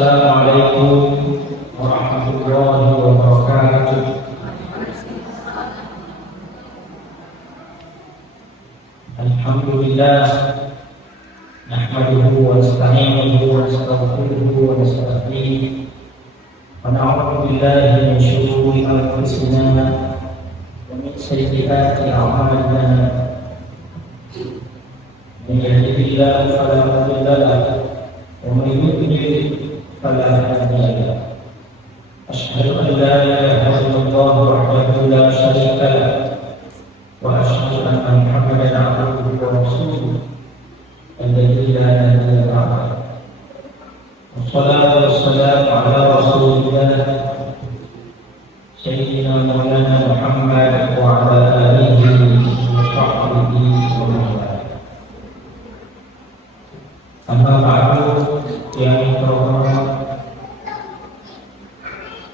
Assalamualaikum warahmatullahi wabarakatuh. Alhamdulillah, nahmaduhu wa nasta'inuhu wa nastaghfiruhu wa nasta'dinuhu wa na'udzu billahi min shururi anfusina wa min sayyiati a'malina. Man yahdihillahu fala mudilla lahu wa man yudlil fala hadiya lahu. Asyhadu an la ilaha illallah wahdahu la syarika lahu wa asyhadu anna Muhammadan abduhu wa rasuluh alladzi la nabiyya ba'dahu. Wassalatu wassalamu ala rasulillah sayyidina maulana Muhammad wa ala alihi wa sahbihi wa man wala. Amma ba'du, yang terhormat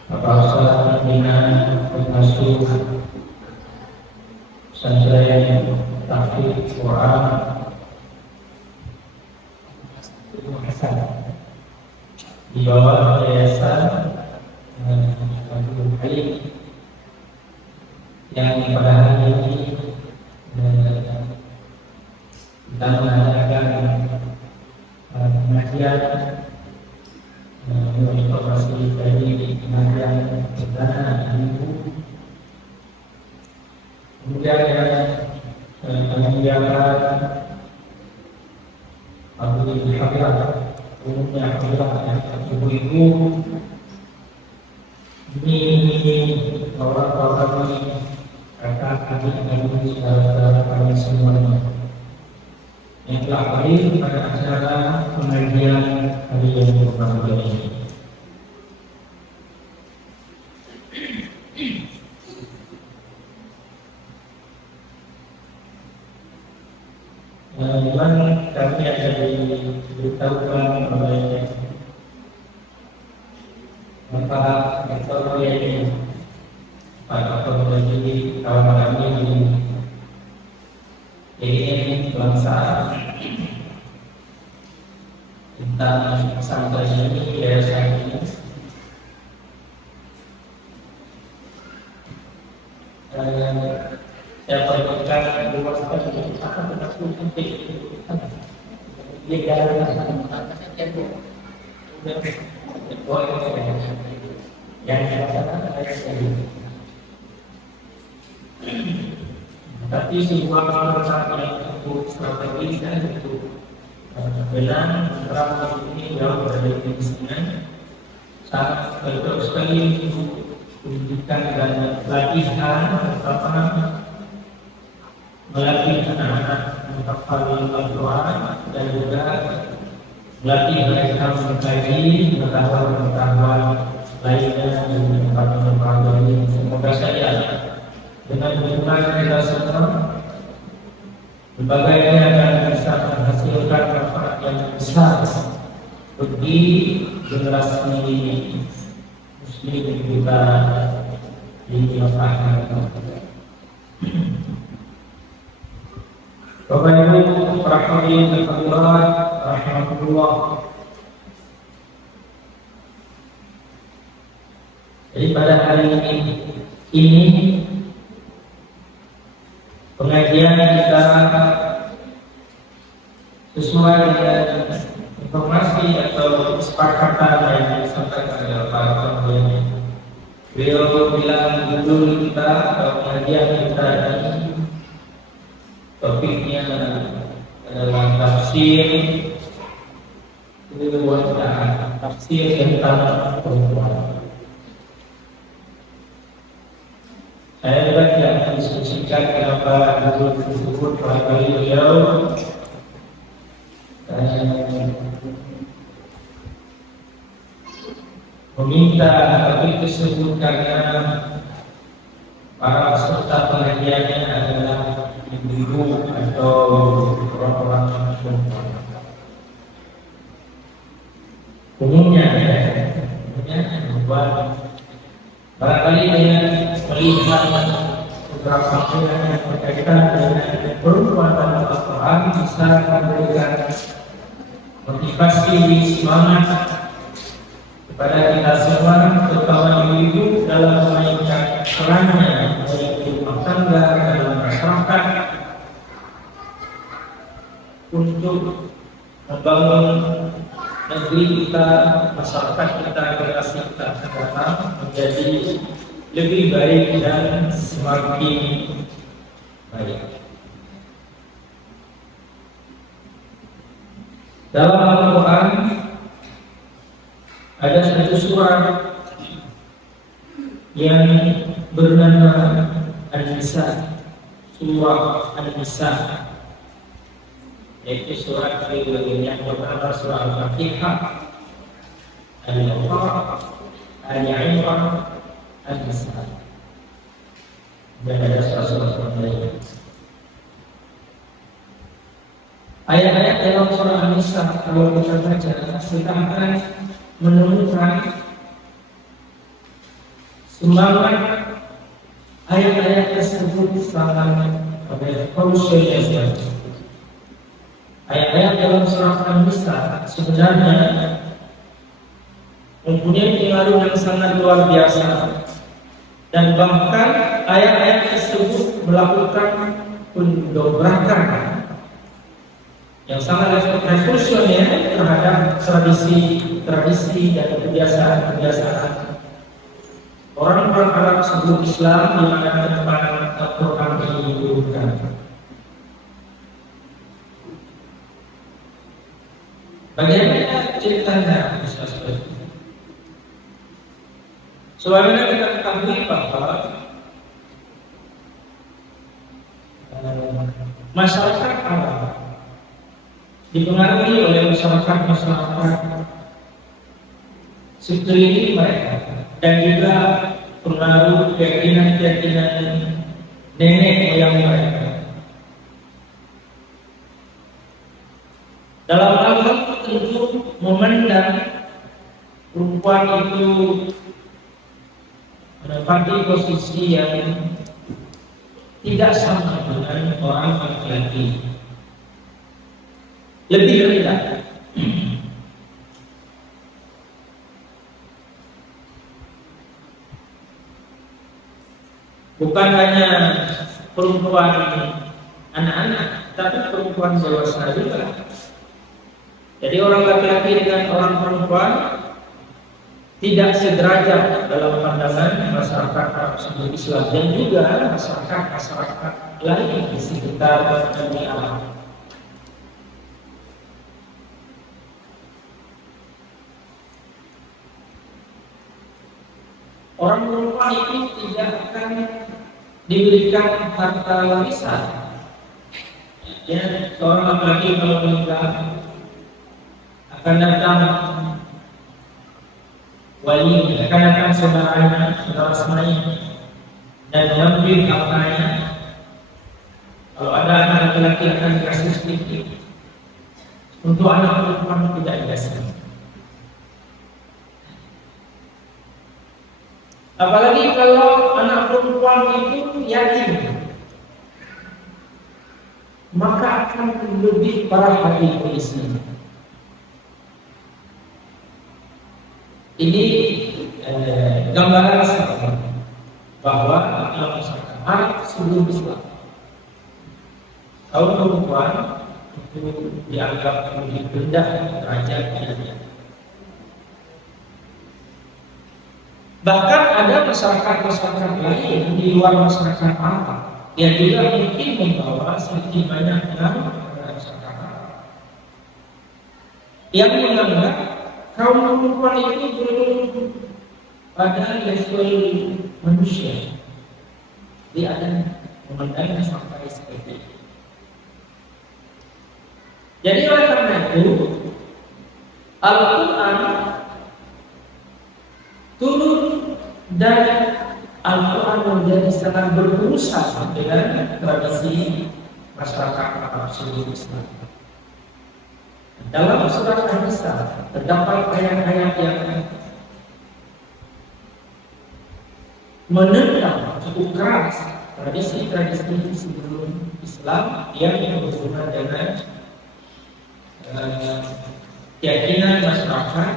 Bapak Ustaz Pimpinan Pengasuh Pesantren Tahfidz Quran di bawah Yayasan Abdul Halim yang pada hari ini kita mengadakan pengajian informasi dari pengajian perdana ibu, kemudian yang menyediakan Abdul Hafiz umumnya ibu-ibu ini orang kami kakak adik-adik saudara kami semuanya yang telah hadir pada acara pengajian hari yang berbahagia ini. Memang kami akan diberitahukan oleh Bapak Dr. Yeni, Pak Dr. Yeni, kawan kami di ini bangsa tentang pesantren ini, yayasan ini. Saya perlukan dua sekali akan berlaku penting. Dia jalan yang dirasakan adalah sekali. Tapi sebuah perusahaan yang cukup strategis dan cukup benar terang ini jauh dari kemiskinan, sangat baik sekali untuk pendidikan dan latihan terutama melatih anak-anak menghafal Al-Quran dan juga melatih mereka mengkaji pengetahuan lainnya di tempat-tempat ini. Semoga saja dengan dukungan kita semua, berbagai akan bisa menghasilkan manfaat yang besar bagi generasi muslim kita di Indonesia. Bapak Ibu para hadirin rahmatullah. Jadi pada hari ini pengajian kita sesuai dengan informasi atau kesepakatan yang disampaikan oleh Pak Dr. Beliau bilang judul kita atau pengajian kita ini topiknya adalah tafsir keluarga, tafsir tentang perempuan. Saya juga tidak akan diskusikan kenapa judul tersebut oleh beliau. Meminta topik tersebut karena para peserta pengajiannya adalah ibu-ibu atau orang-orang perempuan. Umumnya perempuan barangkali dengan melihat beberapa hal yang berkaitan dengan perempuan dalam Al-Quran bisa memberikan motivasi, semangat kepada kita semua, terutama ibu-ibu dalam memainkan perannya di rumah tangga dalam masyarakat untuk membangun negeri kita, masyarakat kita, generasi kita akan datang menjadi lebih baik dan semakin baik. Dalam Al-Quran ada satu surah yang bernama An-Nisa, surah An-Nisa, yaitu surah yang bernama surah Al-Fatihah, Al-Baqarah, Al-Imran, An-Nisa, dan ada surah-surah lain. Ayat-ayat dalam surah An-Nisa kalau kita baca, kita akan menemukan semangat ayat-ayat tersebut sangat krusial. Ayat-ayat dalam surah An-Nisa sebenarnya mempunyai pengaruh yang sangat luar biasa, dan bahkan ayat-ayat tersebut melakukan pendobrakan yang sangat revolusioner terhadap tradisi dan kebiasaan orang-orang Arab sebelum Islam di mana tempat Al-Quran diturunkan. Bagaimana ceritanya? Sebagaimana kita ketahui bahwa masyarakat Arab dipengaruhi oleh masyarakat sekeliling mereka, dan juga pengaruh keyakinan nenek moyang mereka. Dalam hal tertentu memandang perempuan itu menempati posisi yang tidak sama dengan orang laki-laki, lebih rendah. Bukan hanya perempuan anak-anak, tapi perempuan dewasa juga. Jadi orang laki-laki dengan orang perempuan tidak sederajat dalam pandangan masyarakat Arab sebelum Islam, dan juga masyarakat lain di sekitar dunia Arab. Orang perempuan itu tidak akan diberikan harta warisan. Ya, seorang laki-laki kalau menikah akan datang wali, akan datang saudaranya, saudara semuanya, dan mengambil hartanya. Kalau ada anak laki-laki akan dikasih sedikit. Untuk anak perempuan tidak dikasih. Apalagi kalau anak perempuan itu yatim, maka akan lebih parah lagi kondisinya. Ini gambaran bahwa dalam masyarakat Arab sebelum Islam, kaum perempuan itu dianggap lebih rendah derajatnya. Bahkan ada masyarakat lain di luar masyarakat Arab yang juga mungkin membawa sedikit banyak pengaruh pada masyarakat Arab, yang menganggap kaum perempuan itu belum pada level manusia. Dia ada memandangnya sampai seperti itu. Jadi oleh karena itu Al-Quran turun, dan Al-Quran menjadi sangat berurusan dengan tradisi masyarakat Arab sebelum Islam. Dalam surah An-Nisa terdapat ayat-ayat yang menentang cukup keras tradisi-tradisi sebelum Islam yang berhubungan dengan keyakinan masyarakat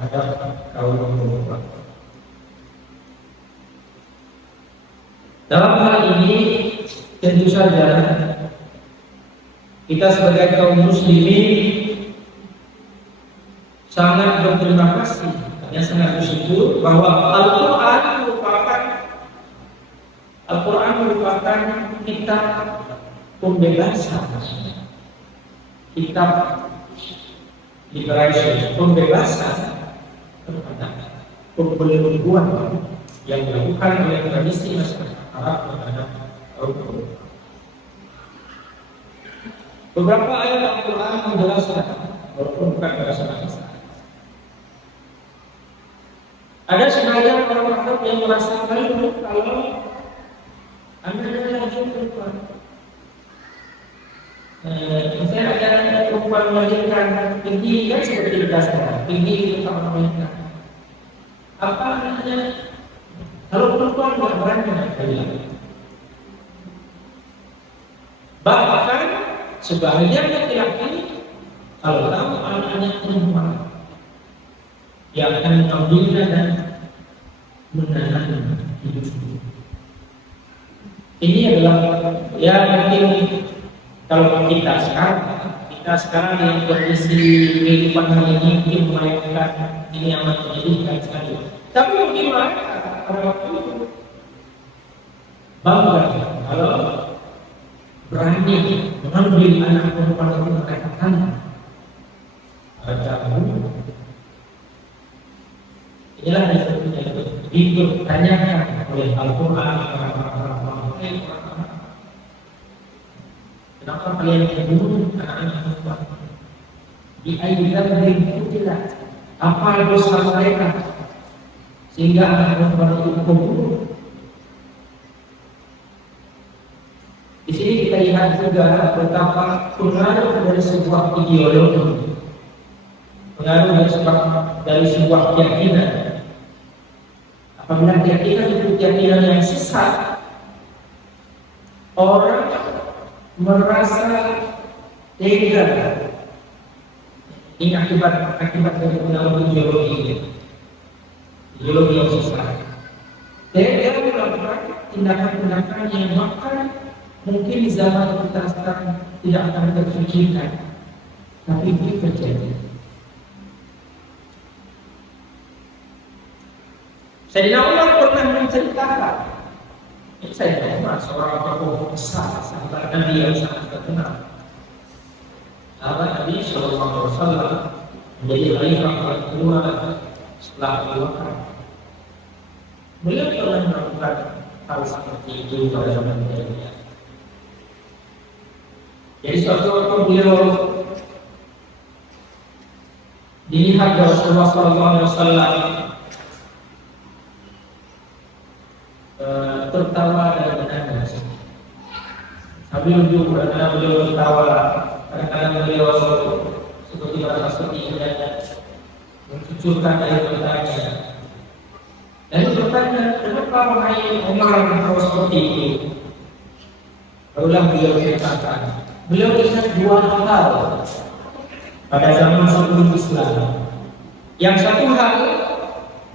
terhadap kaum perempuan. Dalam hal ini tentu saja kita sebagai kaum muslimin sangat berterima kasih, sangat bersyukur bahwa Al-Quran merupakan kitab pembebasan, kitab liberation, pembebasan terhadap pembelengguan yang dilakukan oleh tradisi masyarakat Arab terhadap kaum perempuan. Beberapa ayat Al-Quran menjelaskan, walaupun bukan berdasarkan Islam. Ada sebagian orang Arab yang merasakan kalau Anda adalah perempuan. Misalnya ada perempuan melahirkan tinggi kan seperti kita sekarang, tinggi itu sama melahirkan. Apa namanya? Kalau perempuan nggak berani nak. Bahkan sebagian laki-laki kalau tahu anaknya perempuan yang akan mengambilnya dan menanam hidupnya. Ini adalah mungkin kalau kita sekarang yang kondisi kehidupan ini mungkin melahirkan ini amat menyedihkan sekali. Tapi mungkin mereka pada waktu itu bangga kalau berani mengambil anak perempuan itu mereka tanam. Inilah yang sebetulnya dipertanyakan oleh Al-Quran. Kenapa kalian membunuh anak-anak perempuan? Di ayat berikutnya apa dosa mereka sehingga anak perempuan itu membunuh? Di sini kita lihat juga betapa pengaruh dari sebuah ideologi, pengaruh dari sebuah keyakinan. Apabila keyakinan itu keyakinan yang sesat, orang merasa tega. Ini akibat dari pengaruh ideologi yang sesat. Tega melakukan tindakan-tindakan yang bahkan mungkin di zaman kita sekarang tidak akan terfikirkan, tapi itu terjadi. Sayyidina Umar pernah menceritakan, Sayyidina Umar seorang tokoh besar, sahabat Nabi yang sangat terkenal. Sahabat Nabi Sallallahu Alaihi Wasallam menjadi khalifah kedua setelah Abu Bakar. Beliau pernah melakukan hal seperti itu pada zaman jahiliyah. Jadi suatu waktu beliau dilihat Rasulullah Sallallahu Alaihi Wasallam tertawa dan menangis. Sambil duduk, kadang-kadang beliau tertawa, kadang-kadang beliau seperti merasa sedih dan mencucurkan air matanya. Lalu bertanya, kenapa wahai Umar kau seperti itu? Barulah beliau ceritakan, beliau lihat dua hal pada zaman sebelum Islam. Yang satu hal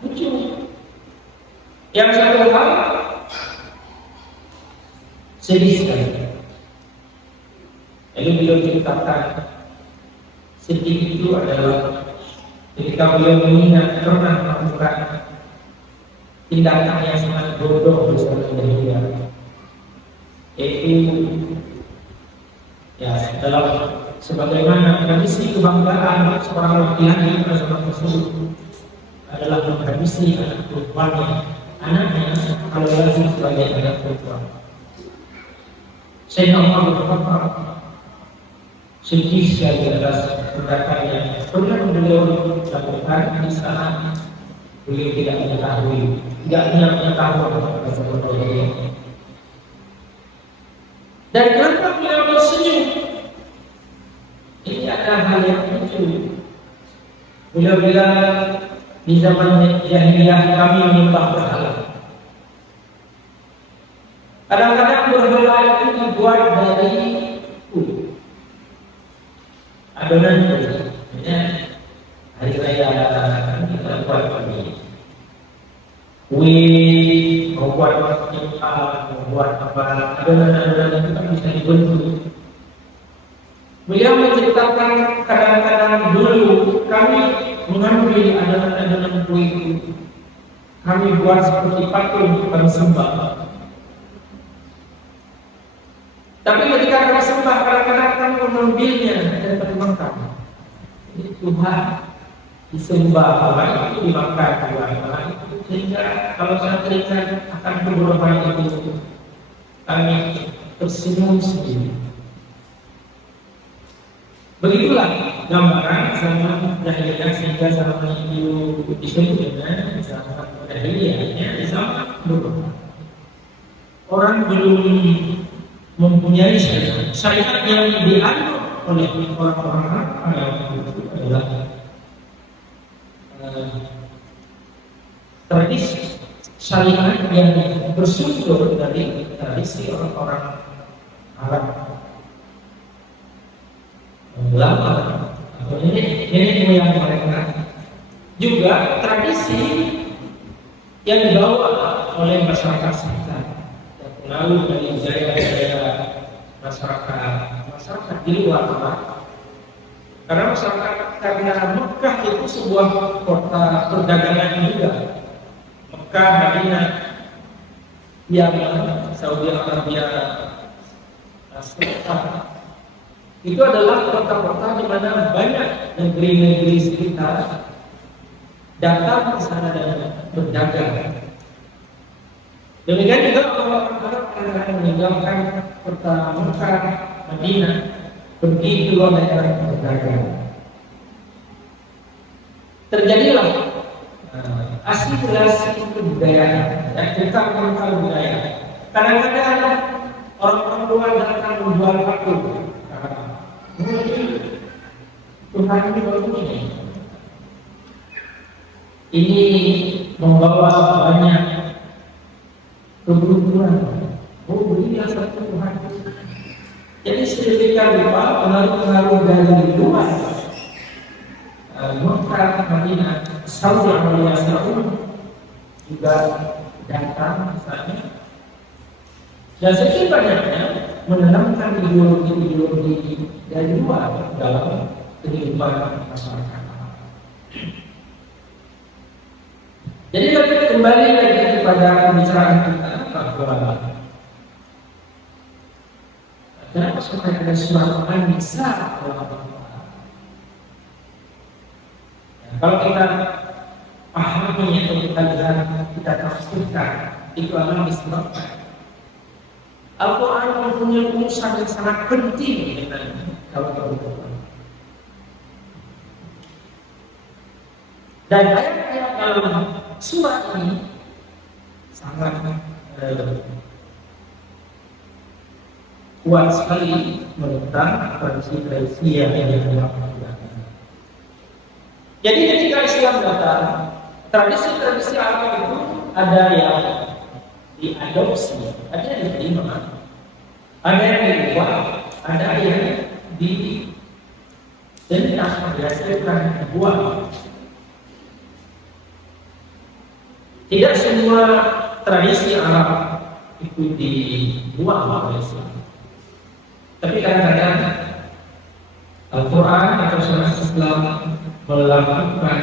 lucu, yang satu hal sedih sekali. Lalu beliau ceritakan, sedih itu adalah ketika beliau mengingat pernah melakukan tindakan yang sangat bodoh di zaman jahiliyah, yaitu dalam sebagaimana tradisi kebanggaan seorang laki-laki pada zaman tersebut adalah menghabisi anak perempuannya, anaknya kalau lagi sebagai anak perempuan. Sayyidina Umar berkata sedih sekali atas tindakan yang pernah beliau lakukan di sana. Beliau tidak mengetahui, tidak punya pengetahuan tentang ini. Dan kenapa beliau tersenyum? Ini adalah hal yang lucu. Beliau bilang di zaman jahiliyah kami menyembah berhala. Kadang-kadang berhala itu dibuat dari kulit. Adonan kulit. Hari raya buat ini. Wih, membuat membuat apa? Ada itu kan bisa dibentuk. Beliau menceritakan kadang-kadang dulu kami mengambil adonan-adonan kue itu, kami buat seperti patung kami sembah. Tapi ketika kami sembah, kadang-kadang kami mengambilnya dan bermakan. Ini Tuhan disembah, Allah itu dimakan Tuhan. Allah itu sehingga kalau saya teringat akan beberapa itu, kami tersenyum sendiri. Begitulah gambaran zaman jahiliyah sehingga zaman itu disebut dengan zaman jahiliyahnya di zaman dulu. Orang belum mempunyai syariat yang dianut oleh orang-orang itu adalah tradisi syariat yang bersumber dari tradisi orang-orang Arab lama. Ini yang mereka juga tradisi yang dibawa oleh masyarakat sekitar yang pengaruh dari budaya masyarakat di luar Arab. Karena Mekah itu sebuah kota perdagangan juga. Mekah, Madinah, Yaman, Saudi Arabia, Selatan. Itu adalah kota-kota di mana banyak negeri-negeri sekitar datang ke sana dan berdagang. Demikian juga orang-orang Arab yang meninggalkan kota Mekah, Madinah, pergi ke luar daerah berdagang. Terjadilah asimilasi kebudayaan, kita mengenal budaya. Kadang-kadang orang-orang luar datang menjual patung. Tuhan ini bagus. Ini membawa banyak keberuntungan. Oh, belilah satu Tuhan. Jadi sedemikian rupa pengaruh-pengaruh dari luar Mekah, Madinah, Saudi Arabia juga datang ke sana. Dan sekian banyaknya menanamkan ideologi dari luar dalam kehidupan masyarakat. Jadi kembali lagi kepada pembicaraan kita bahwa kenapa sampai ada suatu An-Nisa kalau kita pahami atau kita lihat, kita tafsirkan, itu adalah disebabkan Al-Quran mempunyai urusan yang sangat penting kalau Al-Quran. Dan ayat-ayat dalam surat ini sangat kuat sekali menentang tradisi-tradisi yang dilakukan. Jadi ketika Islam datang, tradisi-tradisi Arab itu ada yang diadopsi, ada yang diterima, ada yang diubah, ada yang ditentang, dihasilkan, dibuang. Tidak semua tradisi Arab itu dibuang oleh Islam, tapi kadang-kadang Al-Quran atau syariat Islam melakukan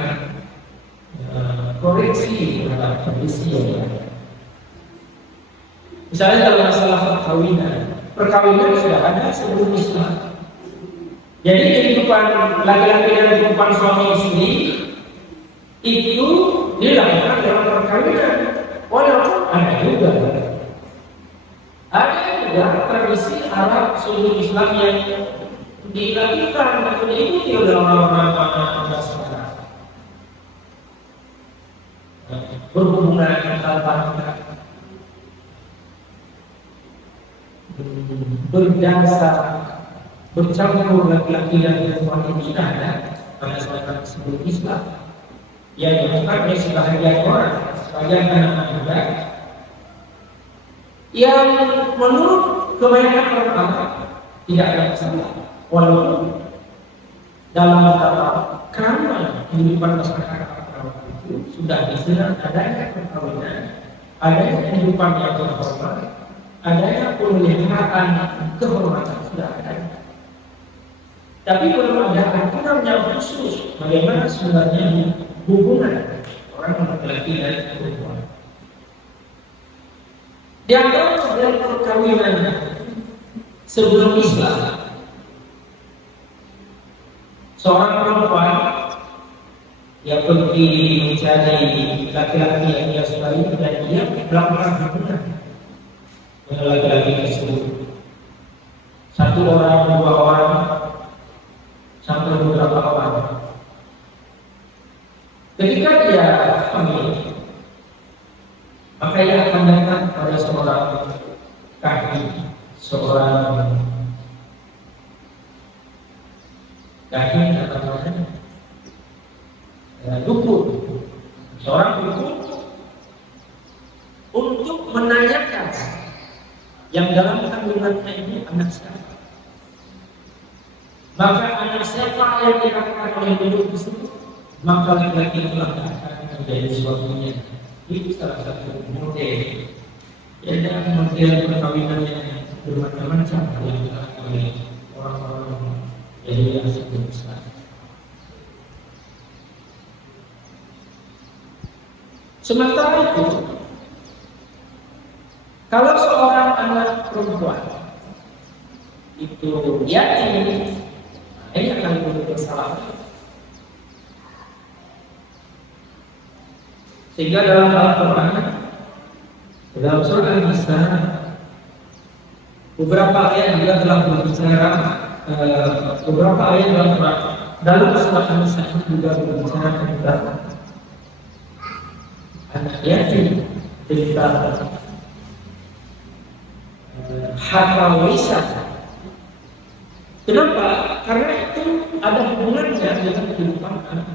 koreksi terhadap tradisi yang ada. Misalnya dalam masalah perkawinan sudah ada sebelum Islam. Jadi kehidupan laki-laki dan kehidupan suami istri itu dilakukan dalam perkawinan. Walaupun ada juga tradisi Arab sebelum Islam yang dilakukan atau diikuti oleh orang-orang sekarang. Berhubungan antar bangsa, berdasar, bercampur laki-laki dan perempuan itu sudah ada pada saat sebelum Islam. Yang dilakukan oleh sebagian orang, sebagian anak muda, yang menurut kebanyakan orang Arab tidak ada masalah. Walaupun dalam tata krama kehidupan masyarakat Arab itu sudah dikenal adanya perkawinan, adanya kehidupan yang terhormat, adanya pemeliharaan kehormatan sudah ada. Tapi belum ada aturan yang khusus bagaimana sebenarnya hubungan orang laki-laki dan perempuan. Di antara model perkawinan sebelum Islam, seorang perempuan yang pergi mencari laki-laki yang dia sukai dan dia melakukan hubungan dengan laki-laki tersebut. Satu orang, dua orang, sampai beberapa orang. Ketika dia hamil, maka ia akan datang pada seorang kahwin, seorang kahwin atau namanya dukun, seorang dukun untuk menanyakan yang dalam kandungannya ini anak siapa. Maka anak siapa yang dikatakan oleh dukun tersebut, maka laki-laki itulah akan menjadi suaminya. Itu salah satu model. Ada model perkawinan yang bermacam-macam yang dilakukan oleh orang-orang dari sebelum Islam. Sementara itu, kalau seorang anak perempuan itu yatim, ini akan menjadi kesalahan. Sehingga dalam Al-Quran, dalam surah An-Nisa, beberapa ayat juga telah berbicara, beberapa ayat dalam surah An-Nisa juga berbicara tentang anak yatim, tentang harta warisan. Kenapa? Karena itu ada hubungannya dengan kehidupan anak.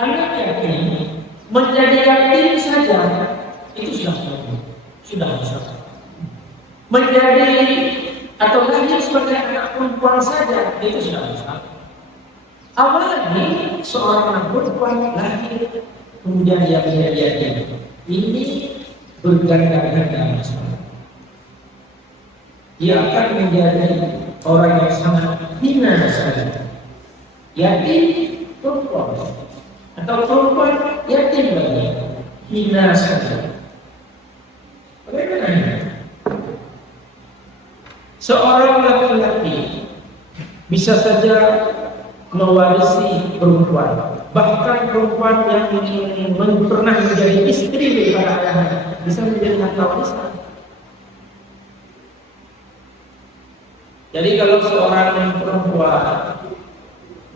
Anak yatim menjadi yatim saja itu sudah besar. Menjadi atau lahir sebagai anak perempuan saja itu sudah besar. Apalagi seorang anak perempuan lahir kemudian dia menjadi yatim, ini berganda-ganda masalah. Dia akan menjadi orang yang sangat hina saja. Yatim perempuan atau perempuan yatim lagi, hina saja. Bagaimana? Seorang laki-laki bisa saja mewarisi perempuan, bahkan perempuan yang pernah menjadi istri daripada ayahnya bisa menjadi harta warisan. Jadi kalau seorang perempuan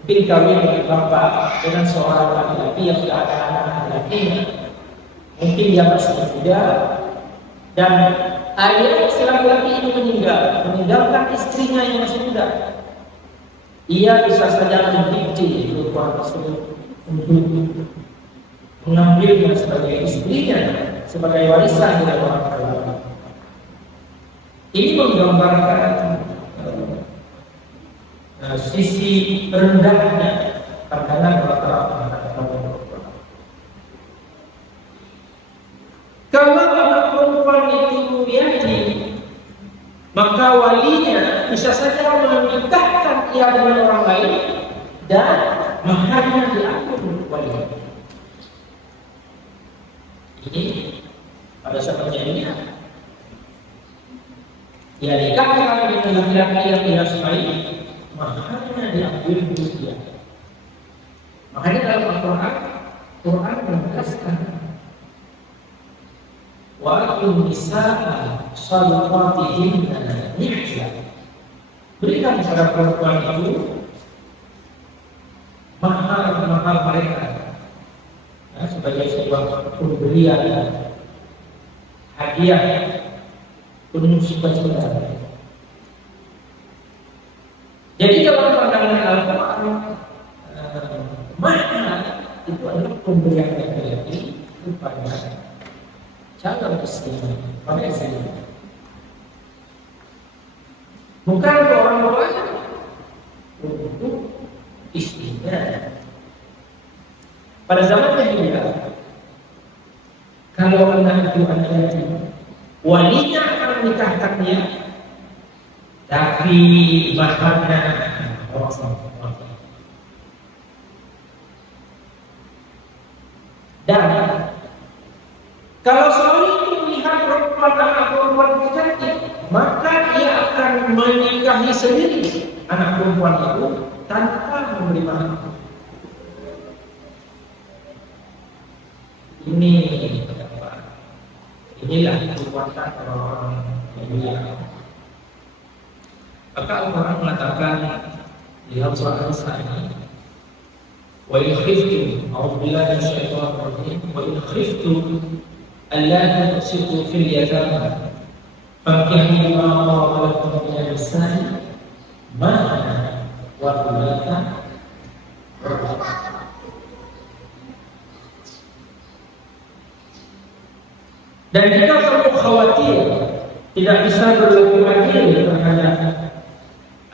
mungkin kawin dengan bapak dengan seorang laki-laki yang sudah ada anak laki-laki, mungkin dia masih muda dan ayah si laki-laki ini meninggalkan istrinya yang masih muda. Ia bisa saja mendikte perempuan tersebut untuk mengambilnya sebagai istrinya, sebagai warisan dari orang tua. Ini menggambarkan sisi rendahnya pandangan rata-rata perempuan. Kalau anak perempuan itu yatim, maka walinya bisa saja menikahkan ia dengan orang lain dan maharnya diambil walinya. Ini pada saat jadinya dia nikahkan dengan laki-laki yang dia sukai, maharnya diambil dulu dia. Makanya dalam Al-Quran, Quran menegaskan wa'atun nisa'a sadaqatihinna nihla. Berikan kepada perempuan itu mahar mereka, sebagai sebuah pemberian hadiah penuh sukacita. Jadi dalam pandangan Al-Quran, mahar itu adalah pemberian laki-laki kepada calon istri, pada istri. Bukan ke orang tuanya, untuk istrinya. Pada zaman jahiliyah, kalau anak itu ada walinya akan menikahkannya, tapi maharnya orang sama. Dan kalau suami itu melihat anak perempuan itu cantik, maka ia akan menikahi sendiri anak perempuan itu tanpa memberi mahar. Inilah kekuatan orang-orang yang maka Al-Quran mengatakan di dalam surah An-Nisa ini, wa in khiftum, a'udzubillahi minasyaitonir rajim, wa in khiftum alla tuqsitu fil yatama fankihu ma qaba lakum min an-nisa'i mathna wa thulatha. Dan jika kamu khawatir tidak bisa berlaku adil terhadap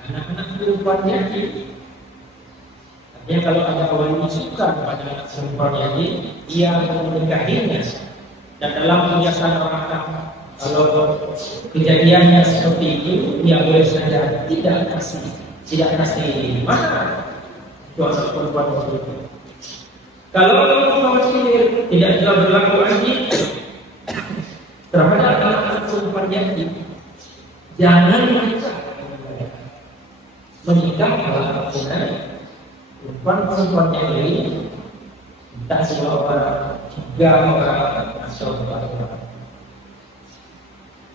anak-anak perempuan yatim, artinya kalau ada wali suka kepada anak perempuan yatim, ia menikahinya. Dan dalam kebiasaan orang, kalau kejadiannya seperti itu, ia boleh saja tidak kasih mahar untuk anak perempuan tersebut. Kalau kamu khawatir tidak bisa berlaku adil terhadap anak perempuan yatim, jangan menikah dengan perempuan yang lain, entah dua orang, tiga orang, atau empat orang.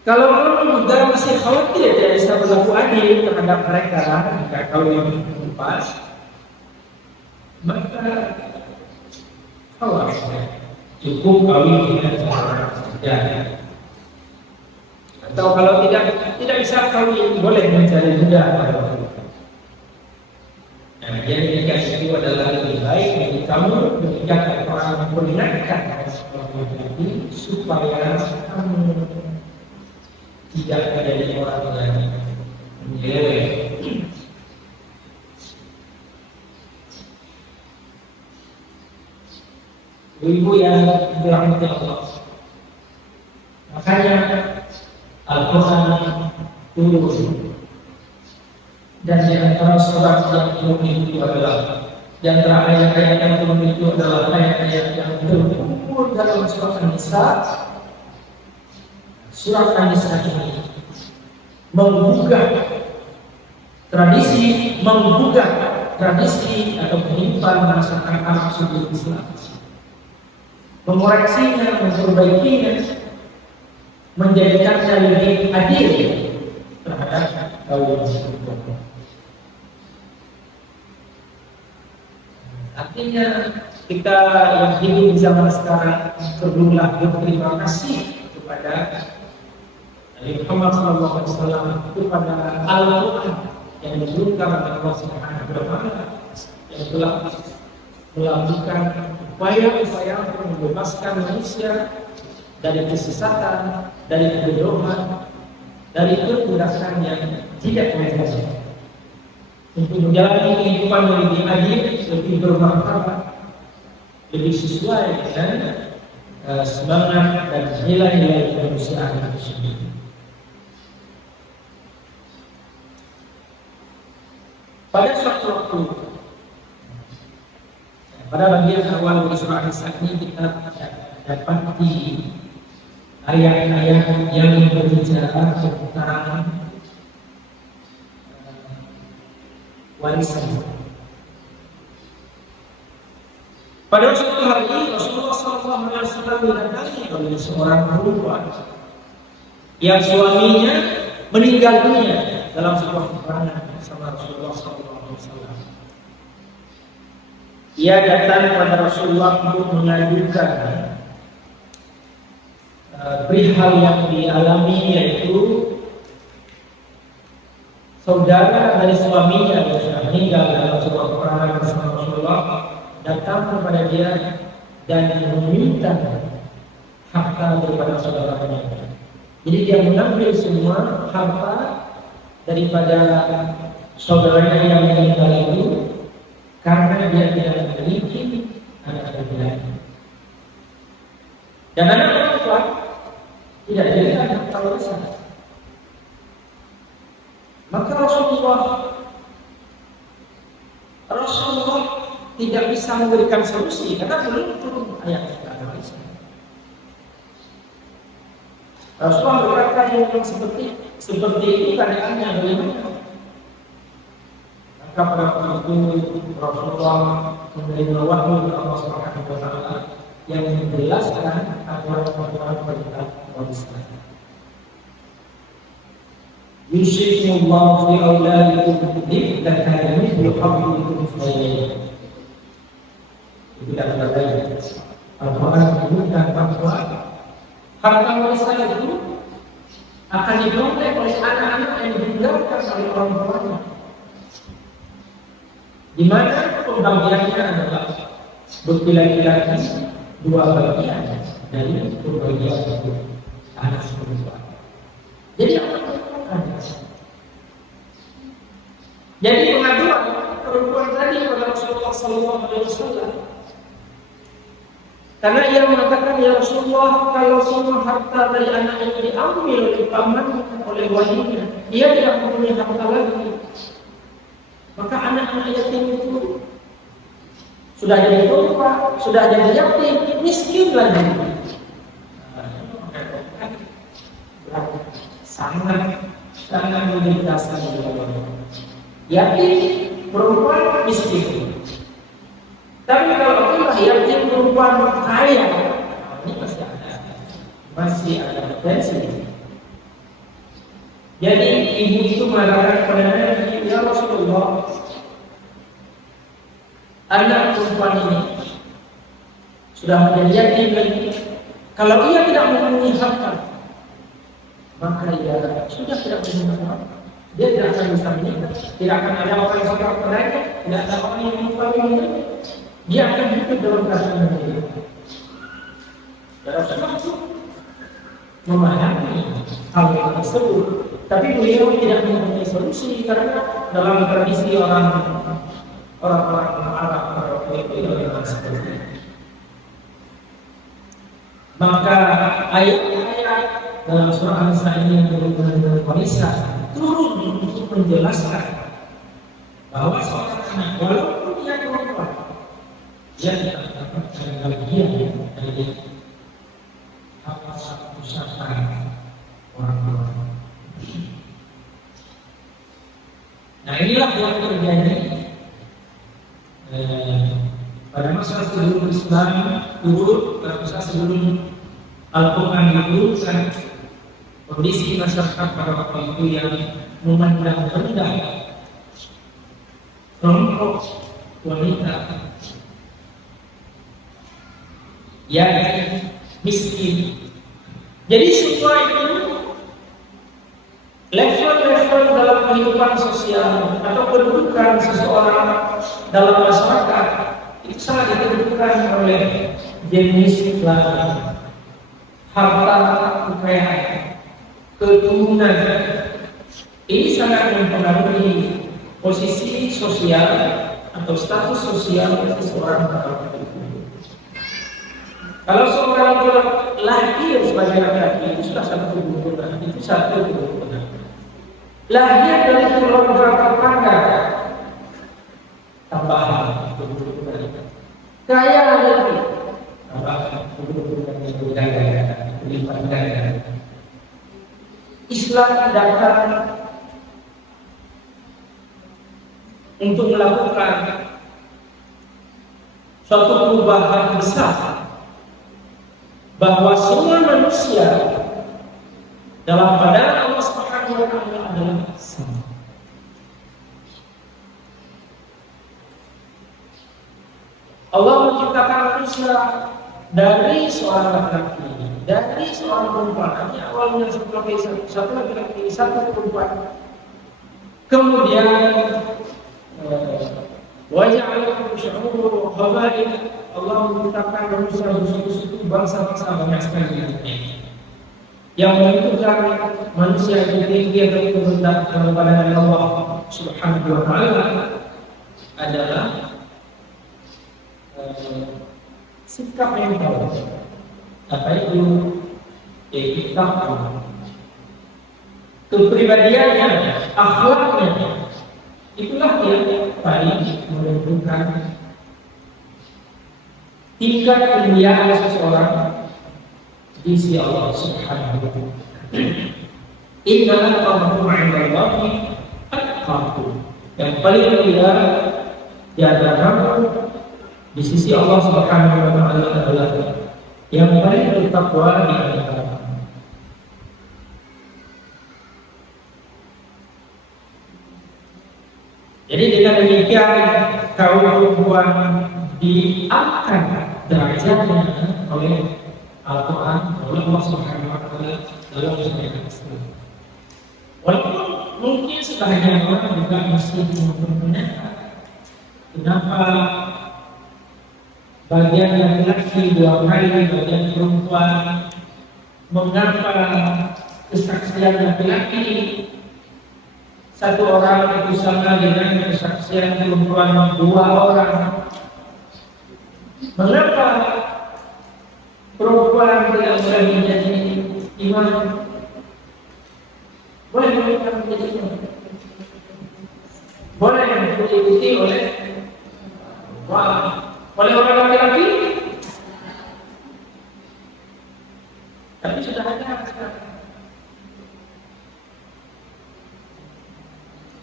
Kalau kamu juga masih khawatir tidak bisa berlaku adil terhadap mereka jika kawin berempat, maka awas, cukup kawin dengan seorang saja. Atau kalau tidak bisa kawin, boleh mencari budak. Nah, jadi nikah itu adalah lebih baik bagi kamu menikahkan orang memperingatkan laki-laki supaya kamu tidak menjadi orang yang menyeleweng. Ibu yang dirahmati Allah, makanya Al-Quran turun, dan di antara surat yang turun itu adalah, di antara ayat-ayat yang turun itu adalah ayat-ayat yang terkumpul dalam surat An-Nisa. Surat An-Nisa ini menggugah tradisi atau menyimpan masakan anak suku Islam, mengoreksinya, memperbaikinya, menjadikannya lebih adil terhadap kaum muslimin. Artinya kita yang hidup di zaman sekarang perlulah berterima kasih kepada Nabi Muhammad SAW, kepada Al-Quran yang diturunkan oleh Allah Subhanahu wa Ta'ala, yang telah melakukan upaya-upaya untuk membebaskan manusia dari kesesatan, dari kebodohan, dari perbudakan yang tidak wajar, untuk menjalani kehidupan yang lebih adil, lebih bermartabat, lebih sesuai dengan semangat dan nilai-nilai kemanusiaan itu sendiri. Pada suatu waktu, pada bagian awal dari surah An-Nisa ini kita dapati ayat-ayat yang berbicara tentang warisan. Pada suatu hari Rasulullah SAW didatangi oleh seorang perempuan yang suaminya meninggal dunia dalam sebuah peperangan sama Rasulullah SAW. Ia datang kepada Rasulullah untuk mengajukan perihal yang dialami, yaitu saudara dari suaminya yang sudah meninggal dalam sebuah peperangan bersama Rasulullah datang kepada dia dan meminta harta daripada saudaranya. Jadi dia mengambil semua harta daripada saudaranya yang meninggal itu karena dia tidak memiliki anak laki-laki. Dan anak perempuan tidak jadi anak kawasan. Maka Rasulullah tidak bisa memberikan solusi karena belum turun ayat agama Islam. Rasulullah berkata yang seperti itu keadaannya bagaimana? Maka pada waktu itu Rasulullah menerima wahyu dari Allah Subhanahu wa taala yang menjelaskan aturan-aturan perintah Islam. Yusikumullahu fi auladikum lidzakari mithlu hazzil unsayyayn. Itu tidak berbeda. Al-Quran menyebutkan bahwa harta warisan itu akan diperoleh oleh anak-anak yang ditinggalkan oleh orang tuanya. Di mana pembagiannya adalah bagi laki-laki 2 bagian dari pembagian itu anak perempuan. Jadi apa? Jadi pengaduan perempuan tadi kepada Rasulullah SAW, karena ia mengatakan, ya Rasulullah, kalau semua harta dari anak ini diambil oleh paman oleh walinya, dia tidak mempunyai harta lagi, maka anak-anak yatim itu sudah jadi tua, sudah jadi yatim, miskin lagi. Sangat menjadi dasar yatim perempuan miskin. Tapi kalau kita yatim perempuan kaya, ini masih ada potensi. Jadi ibu itu mengatakan kepada Nabi, ya Rasulullah, anak perempuan ini sudah menjadi yatim lagi. Kalau ia tidak mempunyai harta, maka ia sudah tidak punya harta. Dia tidak akan bisa menikah, tidak akan ada orang yang suka kepadanya, tidak ada orang yang menyukai. Dia akan hidup dalam keadaan ini. Rasulullah itu memahami hal tersebut, tapi beliau tidak mempunyai solusi karena dalam tradisi orang-orang Arab itu adalah seperti itu. Maka ayat-ayat dalam surah An-Nisa ini yang berhubungan dengan warisan turun untuk menjelaskan bahwa seorang anak walaupun dia perempuan, dia tidak mendapatkan bagian dari apa usaha orang tua. Nah, inilah yang terjadi pada masa sebelum Islam turun, pada masa sebelum Al-Quran diturunkan, kondisi masyarakat pada waktu itu yang memandang rendah kelompok wanita yang miskin. Jadi semua itu level-level dalam kehidupan sosial atau kedudukan seseorang dalam masyarakat itu sangat ditentukan oleh jenis kelamin, harta kekayaan, keturunan. Ini sangat mempengaruhi posisi sosial atau status sosial seseorang dalam hidup. Kalau seorang lahir sebagai laki-laki itu sudah satu keberuntungan, itu satu keberuntungan. Lahir dari keluarga terpandang, tambahan keberuntungan. Kaya lagi, tambahan keberuntungan yang berlipat ganda. Islam datang untuk melakukan suatu perubahan besar, bahwa semua manusia dalam pandangan Allah Subhanahu wa taala adalah sama. Allah menciptakan manusia dari seorang laki-laki, dari seorang perempuan. Artinya awalnya satu laki-laki, satu perempuan. Kemudian waja'alakum syu'uban wa qabail. Allah menciptakan manusia bersuku-suku, bangsa-bangsa banyak sekali. Yang menentukan manusia itu tinggi atau rendah dalam pandangan Allah Subhanahu wa taala adalah sikap yang tahu apa itu etika, kepribadiannya, akhlaknya, itulah yang paling menentukan tingkat kemuliaan seseorang di sisi Allah Subhanahu wa Ta'ala. Inna akramakum 'indallahi atqakum. Yang paling mulia di antara kamu di sisi Allah Subhanahu wa Ta'ala adalah yang paling bertakwa di antara kamu. Jadi dengan demikian kaum perempuan diangkat derajatnya oleh Al-Quran, oleh Allah Subhanahu wa Ta'ala dalam syariat Islam. Walaupun mungkin sebagian orang juga masih mempertanyakan kenapa bagian laki-laki 2 kali, bagian perempuan, mengapa kesaksian laki-laki 1 orang itu sama dengan kesaksian perempuan 2 orang. Mengapa perempuan tidak boleh menjadi imam? Boleh menjadi imam, boleh diikuti oleh orang laki-laki, tapi sudah ada sekarang.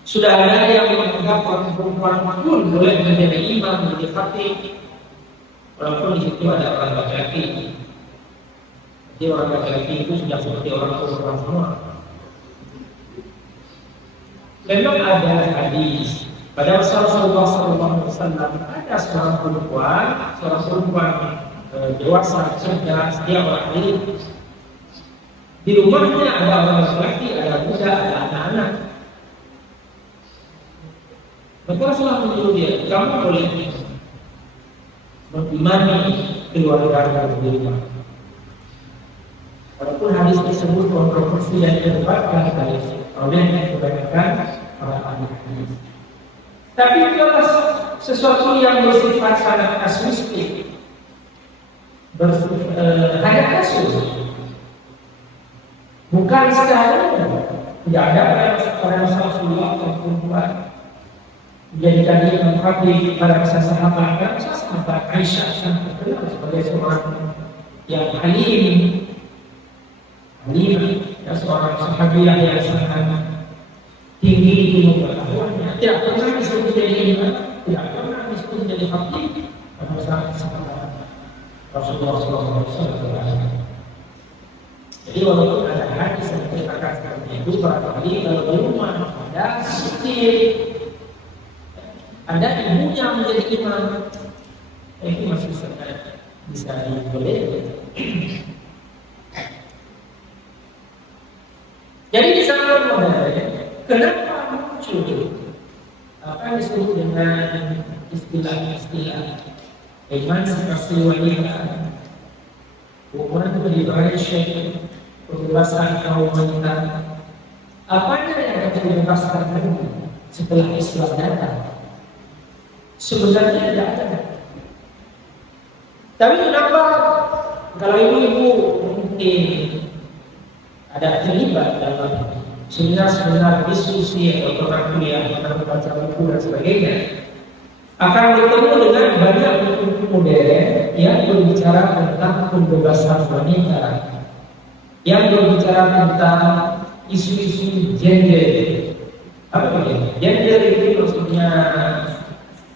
Sudah ada yang menganggap perempuan pun boleh menjadi imam, menjadi khatib, walaupun di situ ada orang laki-laki. Jadi orang laki-laki itu sudah seperti orang perempuan semua. Memang ada hadis pada Rasulullah SAW ada seorang perempuan dewasa, cerdas, dia orang ini. Di rumahnya ada orang laki-laki, ada budak, ada anak-anak. Maka Rasulullah menyuruh dia, kamu boleh mengimami keluarga di rumah. Walaupun hadis tersebut kontroversi dan didebatkan oleh kebanyakan para ahli hadis. Tapi kalau sesuatu yang bersifat sangat kasuistik, hanya kasus, bukan secara tidak ada pada masa Rasulullah atau perempuan menjadikan dia mengkhawatir pada masa sahabat. Pada masa sahabat Aisyah sangat terkenal sebagai seorang yang alim, ya, seorang sahabiah yang sangat tinggi ilmu pengetahuannya. Tidak pernah disebut menjadi imam, tidak pernah disebut menjadi khatib pada masa sahabat Rasulullah SAW. Jadi walaupun ada hadis yang menceritakan seperti itu, barangkali kalau di rumah ada sedikit, ada ibunya menjadi imam, itu masih bisa dibolehkan. Jadi di zaman modern, kenapa muncul apa yang disebut dengan istilah-istilah emansipasi wanita, woman liberation, pembebasan kaum wanita? Apanya yang akan dibebaskan lagi setelah Islam datang? Sebenarnya tidak ada. Tapi kenapa kalau ibu-ibu mungkin ada terlibat dalam seminar diskusi atau program kuliah atau membaca buku dan sebagainya, akan bertemu dengan banyak buku modern yang berbicara tentang pembebasan wanita, yang berbicara tentang isu-isu gender. Apa itu? Gender itu maksudnya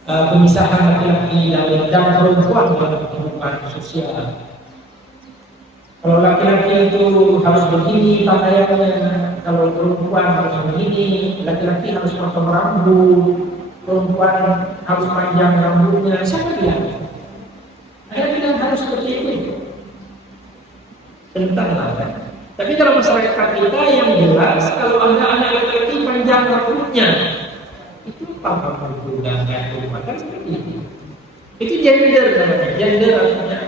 pemisahan laki-laki dan perempuan dalam kehidupan sosial. Kalau laki-laki itu harus begini pakaiannya, kalau perempuan harus begini, laki-laki harus potong rambut, perempuan harus panjang rambutnya. Siapa dia? Ada bilang harus seperti itu. Entahlah kan. Tapi kalau masyarakat kita yang jelas, kalau anak laki-laki panjang rambutnya, itu paham perbudakan rumah kan seperti itu. Itu gender namanya. Gender artinya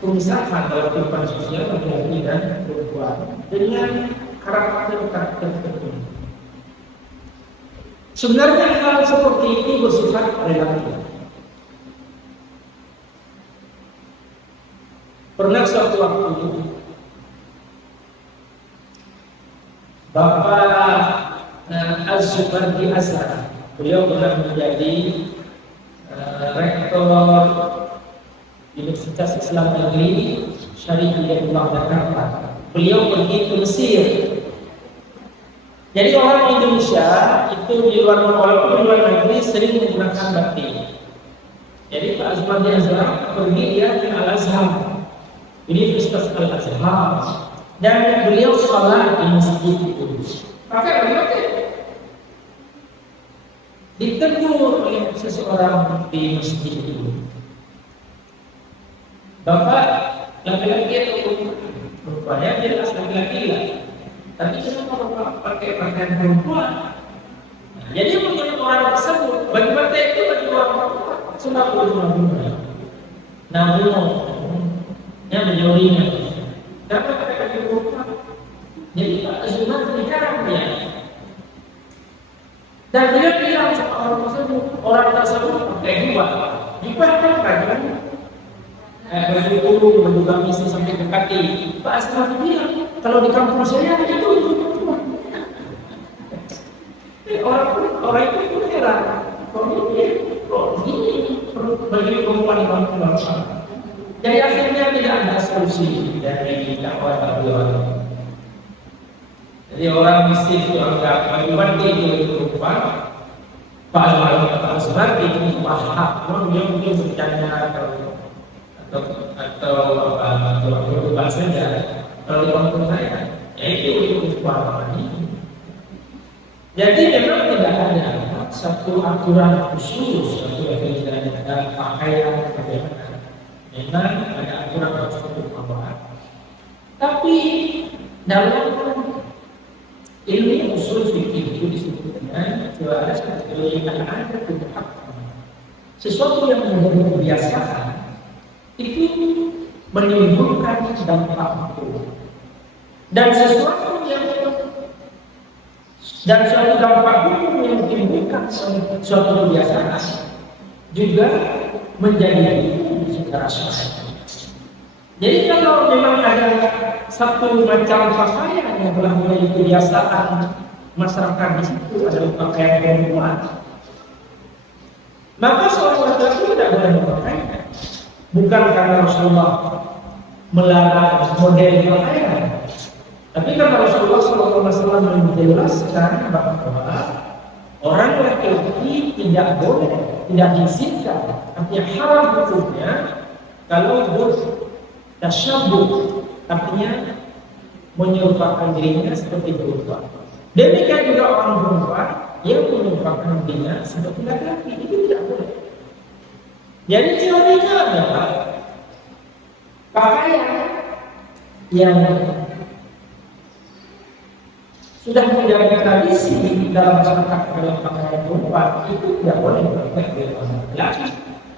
pemisahan dalam kehidupan sosial laki-laki dan perempuan dengan karakter tertentu. Sebenarnya hal seperti ini bersifat relatif. Pernah suatu waktu Bapak Az-Zubardi Azhar, beliau pernah menjadi rektor Universitas Islam Negeri Syarifiyatullah Jakarta. Beliau pergi ke Mesir. Jadi orang Indonesia itu di luar negeri sering menggunakan batik. Jadi Pak Zubardi Azhar pergi dia ke Al-Azhar, Universitas Al-Azhar, dan beliau sholat di masjid itu. Pakai batik. Ditegur oleh seseorang di masjid itu. Bapak laki-laki atau rupanya jelas laki-laki lah. Tapi kenapa Bapak pakai pakaian perempuan? Nah, jadi menurut orang tersebut, bagi batik itu bagi orang perempuan sunat wajib. Namun yang menjauhinya dapat pakai baju perempuan. Jadi Pak Zubar diharam ya. Dan beliau bilang sama orang tersebut pakai jubah kan baju kurung, baju gamis sampai ke kaki. Pak Zubar bilang kalau di kampung saya itu orang itu pun heran. Kok ini bagi perempuan di kampung bangsa. Jadi akhirnya tidak ada solusi dari dakwah beliau. Jadi orang mesti itu anggap bagi batik itu perempuan. Pak Zubar itu paham, dia mungkin bercanda atau bahasa saja. Kalau di kampung saya, ya itu perempuan ini. Jadi memang tidak ada satu aturan khusus, satu pakaian bagaimana. Memang ada aturan khusus perempuan. Tapi dalam ilmu usul fikih itu disebut dengan ada sesuatu yang menjadi kebiasaan itu menimbulkan dampak hukum, dan sesuatu dampak hukum yang menimbulkan suatu kebiasaan juga menjadi hukum secara syar'i. Jadi kalau memang ada satu macam pakaian yang telah menjadi kebiasaan masyarakat di situ adalah pakaian perempuan, maka seorang laki-laki tidak boleh memakainya. Bukan karena Rasulullah melarang model pakaian, tapi karena Rasulullah SAW menjelaskan bahwa orang laki-laki tidak boleh, tidak diizinkan, artinya haram hukumnya kalau tasyabuh, artinya menyerupakan dirinya seperti perempuan. Demikian juga orang perempuan yang menyerupakan dirinya seperti laki-laki, itu tidak boleh. Jadi teorinya adalah pakaian yang sudah menjadi tradisi dalam masyarakat dalam pakaian perempuan itu tidak boleh dipakai oleh laki-laki.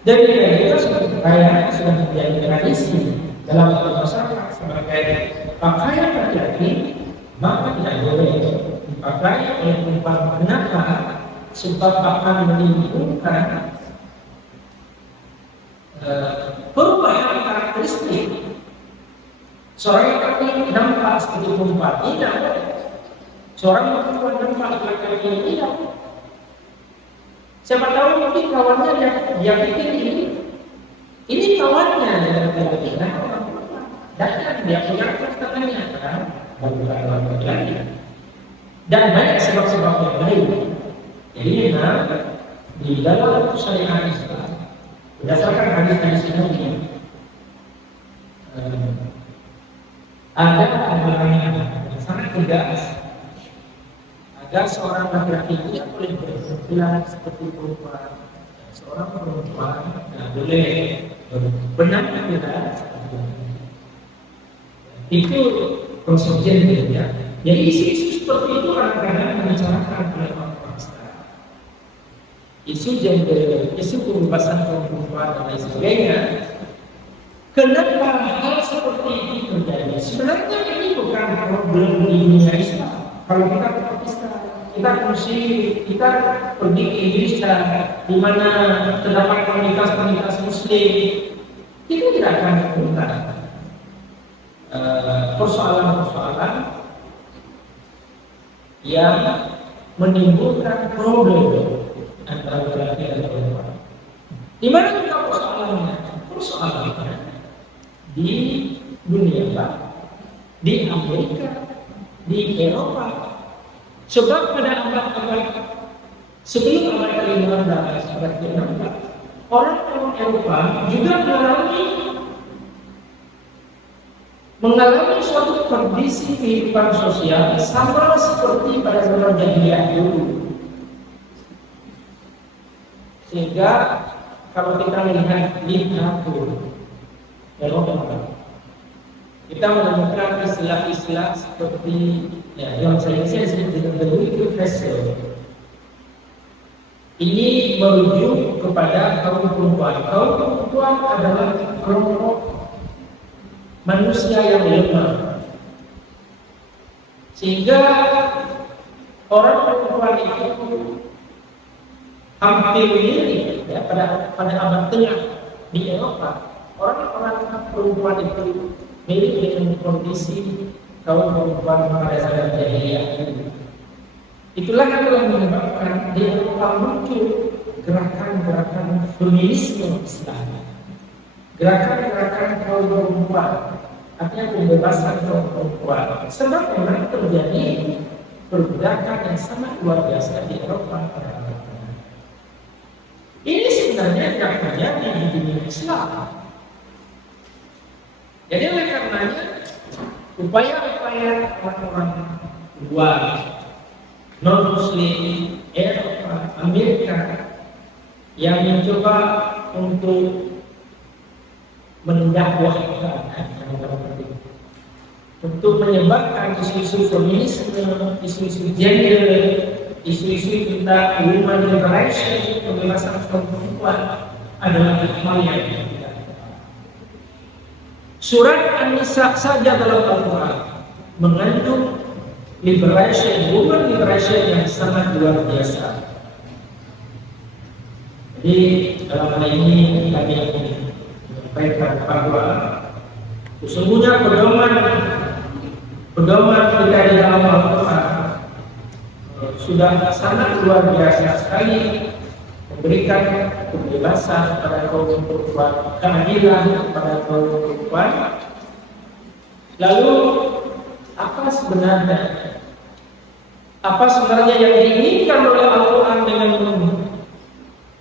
Dan kita sebagai pakaian sudah menjadi tradisi dalam masyarakat sebagai pakaian laki-laki, maka tidak boleh dipakai oleh perempuan. Kenapa? Sebab akan menimbulkan perubahan karakteristik. Seorang laki-laki nampak seperti perempuan, tidak boleh. Seorang perempuan nampak laki-laki, tidak. Siapa tahu mungkin kawannya dia pikir ini kawannya laki-laki. Dan dia punya katanya kan, bukan laki-laki. Dan banyak sebab-sebab yang lain. Jadi di dalam syariat Islam, berdasarkan hadis-hadis ini, ada pembahasan yang sangat tegas agar seorang laki-laki tidak boleh berpenampilan seperti perempuan, seorang perempuan tidak boleh berpenampilan seperti perempuan. Itu konsep gender ya. Jadi isu-isu seperti itu kadang-kadang dibicarakan oleh orang-orang sekarang. Isu gender, isu kebebasan perempuan dan lain sebagainya. Kenapa hal seperti ini terjadi? Sebenarnya ini bukan problem di dunia Islam. Kalau kita ke Pakistan, kita pergi ke Indonesia, di mana terdapat komunitas-komunitas Muslim, kita tidak akan menemukan persoalan-persoalan yang menimbulkan problem antara laki-laki dan perempuan. Di mana juga persoalannya? Persoalannya di dunia barat, di Amerika, di Eropa. Sebab pada abad-abad sebelum abad ke-15, abad ke-16, orang-orang Eropa juga mengalami suatu kondisi kehidupan sosial sama seperti pada zaman jahiliyah dulu. Sehingga kalau kita melihat literatur Eropa, kita menemukan istilah-istilah seperti yang saya sebut dengan the wicked vessel. Ini merujuk kepada kaum perempuan. Kaum perempuan adalah kelompok manusia yang lemah, sehingga orang perempuan itu hampir mirip pada abad tengah di Eropa. Orang-orang perempuan itu mirip dengan kondisi kaum perempuan pada zaman jahiliyah. Itulah yang telah menyebabkan di Eropa muncul gerakan-gerakan feminisme Islam, gerakan-gerakan kaum perempuan, artinya pembebasan kaum perempuan. Sebab memang terjadi perbudakan yang sangat luar biasa di Eropa pada abad tengah. Ini sebenarnya tidak terjadi di dunia Islam. Jadi oleh karenanya upaya-upaya orang-orang luar, non-Muslim, Eropa, Amerika yang mencoba untuk mendakwahkan, untuk menyebarkan isu-isu feminisme, isu-isu gender, isu-isu tentang women liberation, pembebasan kaum perempuan adalah hal yang tidak. Surat An-Nisa saja dalam Al-Quran mengandung liberation, women liberation yang sangat luar biasa. Jadi dalam hal ini kami menyampaikan bahwa sesungguhnya pedoman kita di dalam Al-Quran sudah sangat luar biasa sekali, memberikan kebebasan pada kaum perempuan, keadilan pada kaum perempuan. Lalu apa sebenarnya yang diinginkan oleh Al-Quran dengan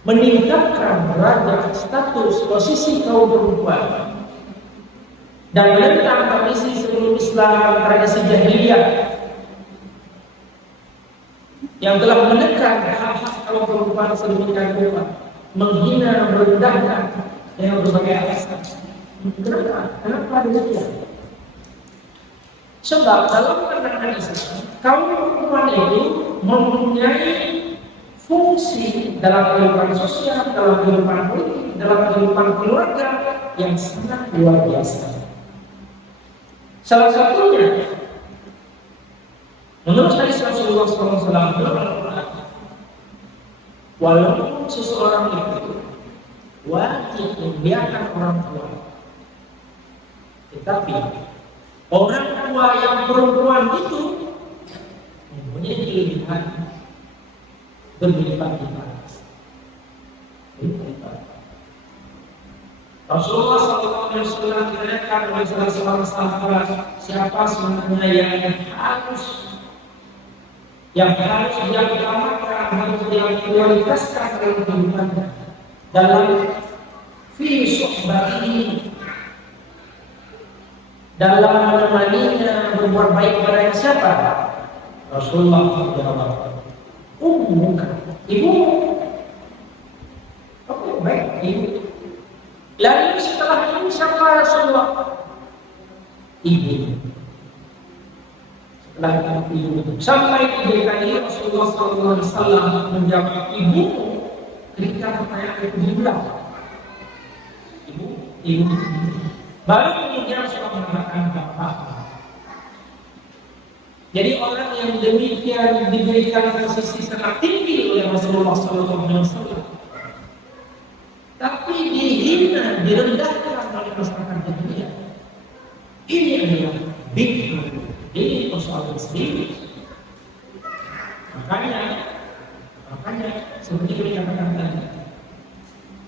meningkatkan derajat, status, posisi kaum perempuan dan menentang tradisi sebelum Islam, tradisi jahiliyah yang telah menekan hak-hak kaum perempuan sedemikian rupa, menghina, merendahkan dengan berbagai alasan. Kenapa demikian? Sebab dalam pandangan Islam, kaum perempuan itu mempunyai fungsi dalam kehidupan sosial, dalam kehidupan politik, dalam kehidupan keluarga yang sangat luar biasa. Salah satunya, menurut hadis Rasulullah SAW, walaupun seseorang itu wajib membiarkan orang tua, tetapi orang tua yang perempuan itu mempunyai kelebihan berlipat-lipat. Rasulullah SAW menanyakan oleh salah seorang sahabat, siapa sebenarnya yang harus dia utamakan, harus dia prioritaskan dalam kehidupannya, dalam fi suhbatihi, dalam menemaninya berbuat baik kepada siapa? Rasulullah menjawab, ummuka, ibu. Oke, baik, ibu. Lalu setelah itu siapa Rasulullah? Ibu. Setelah itu ibu. Sampai tiga kali Rasulullah SAW menjawab ibu ketika pertanyaan kedua. Ibu. Baru kemudian Rasulullah mengatakan bapak. Jadi orang yang demikian diberikan posisi sangat tinggi oleh Rasulullah SAW, tapi dihina, direndahkan oleh masyarakat dunia. Ini adalah suami istri. Makanya seperti yang dikatakan tadi,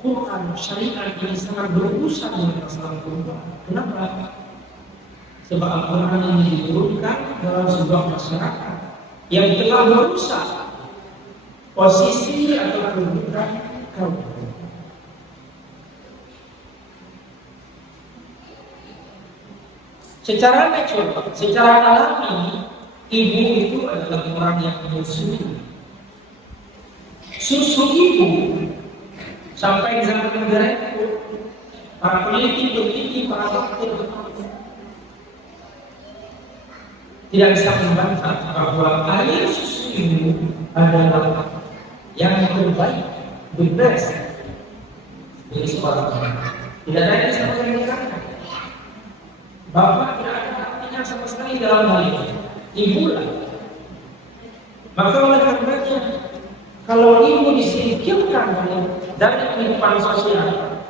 Quran syariat ini sangat berurusan dengan masalah perempuan. Kenapa? Sebab Al-Quran ini diturunkan dalam sebuah masyarakat yang telah merusak posisi atau kedudukan kaum perempuan. Secara natural, secara alami, ibu itu adalah orang yang menyusui. Susu ibu sampai di zaman modern, para peneliti, para dokter tidak bisa membantah bahwa air susu ibu adalah yang terbaik, the best dari seorang anak. Tidak ada yang sama yang dikatakan. Bapak tidak ada artinya sama sekali dalam hal ini. Ibu lah. Maka oleh karenanya, kalau ibu disingkirkan dari kehidupan sosial,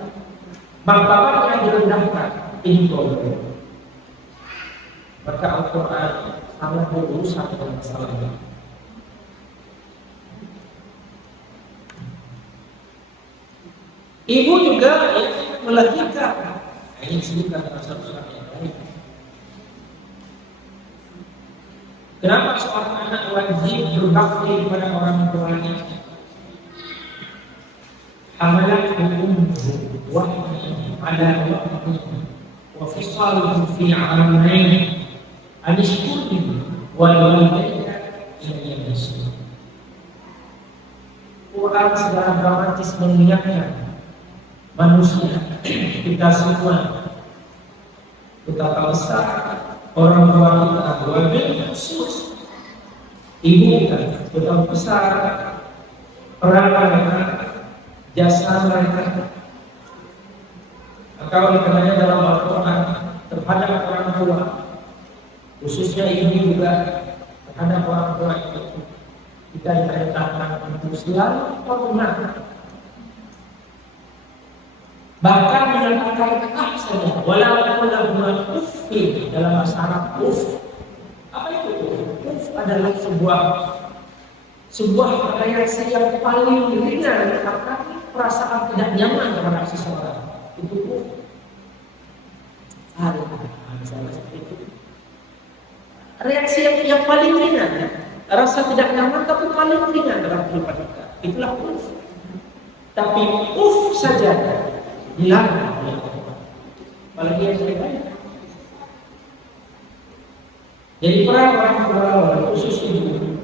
bapaknya direndahkan, ini problem. Maka Al-Quran sangat berurusan dengan masalah ini. Ibu juga melahirkan. Ini disebutkan dalam surat yang lain. Kenapa seorang anak wajib berbakti kepada orang tuanya? Hamalat ummuhu wahnan ala wahnihi wa fisaluhu fi 'amayn an ishkurni wal walidayka ilayya al-masir. Quran secara dramatis mengingatkan manusia, kita semua, betapa besar orang tua kita, wabil khusus ibu kita, betapa besar peran mereka, jasa mereka. Maka oleh karenanya dalam Al-Quran terhadap orang tua, khususnya ibu juga terhadap orang tua itu, kita diperintahkan untuk selalu hormat. Bahkan melakukan kata saja, walaupun dalam uffin, dalam bahasa Arab uff. Apa itu uff? Uff adalah sebuah reaksi yang paling ringan karena perasaan tidak nyaman terhadap seseorang. Itu uff. Misalnya seperti itu. Reaksi yang paling ringan, rasa tidak nyaman tapi paling ringan dalam kehidupan kita. Itulah uff. Tapi uff saja dilarang oleh Allah. Apalagi yang lebih baik. Jadi orang tua khusus ibu